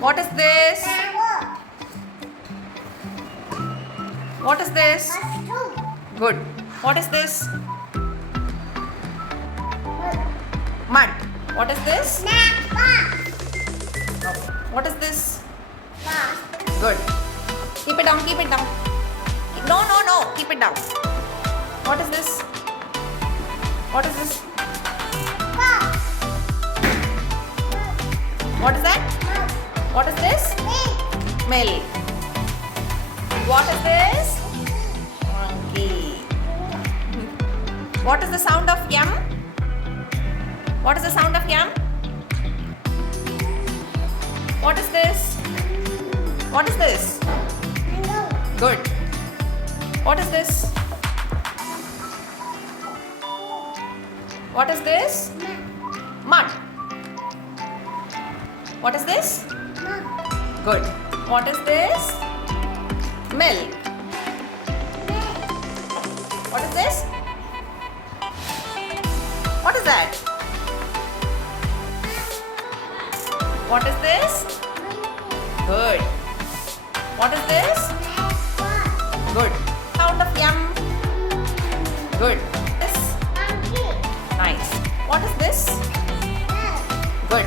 What is this? What is this? Good. What is this? Mud. What is this? Okay. What is this? Good. Keep it down, keep it down. No, no, no. Keep it down. What is this? What is this? What is that? What is this? Milk. What is this? Monkey. What is the sound of yum? What is the sound of yum? What is this? What is this? Good. What is this? What is this? Mud. What is this? Good. What is this? Milk. What is this? What is that? What is this? Good. What is this? Good. Sound of yum. Good. This? Nice. What is this? Good.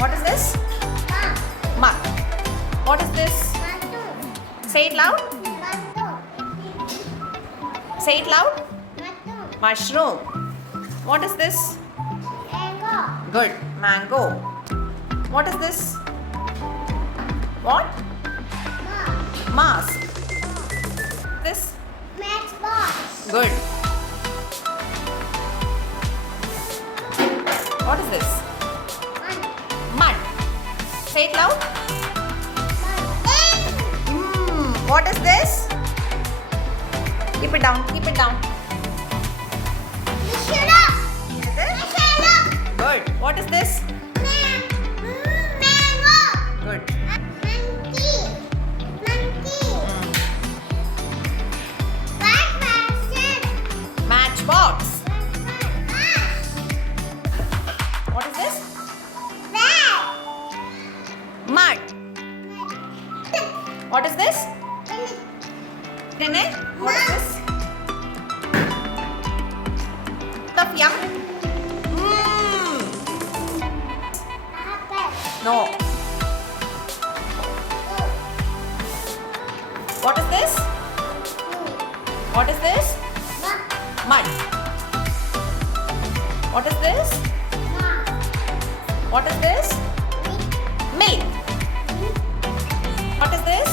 What is this? Mug. What is this? Say it loud. Say it loud. Mushroom. What is this? Good. Mango. What is this? What? Mask. This? Matchbox. Good. What is this? Mud. Say it loud. What is this? Keep it down. Keep it down. Shut up. Is it? Shut up. Good. What is this? Mango. Good. Monkey. Monkey. Black person. Matchbox. What is this? Bag. Mud. What is this? Dinner. What is this? Of yum. No. What is this? What is this? Mud. What is this? What is this? Milk. What is this?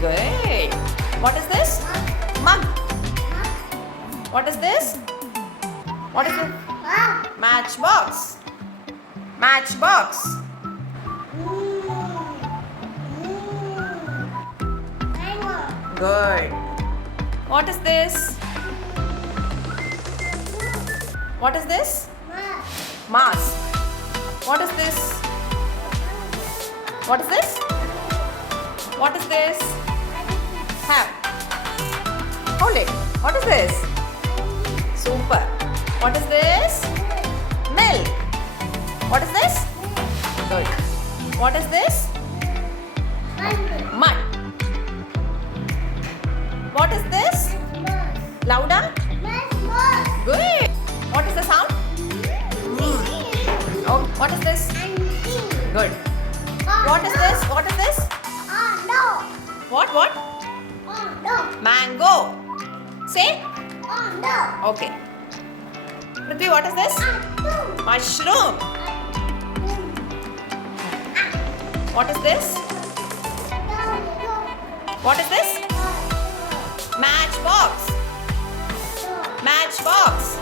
Good. What is this? Mug. What is this? What is it? Matchbox. Matchbox. Good. What is this? What is this? Mask. What is this? What is this? What is this? Have. Hold it. What is this? Super. What is this? Milk. What is this? Good. What is this? Mud. What is this? Louder? Good. What is the sound? Oh, what is this? Good. What is this? What is this? What? What? Mango. Say. Okay. Prithvi, what is this? Mushroom. What is this? What is this? Matchbox. Matchbox.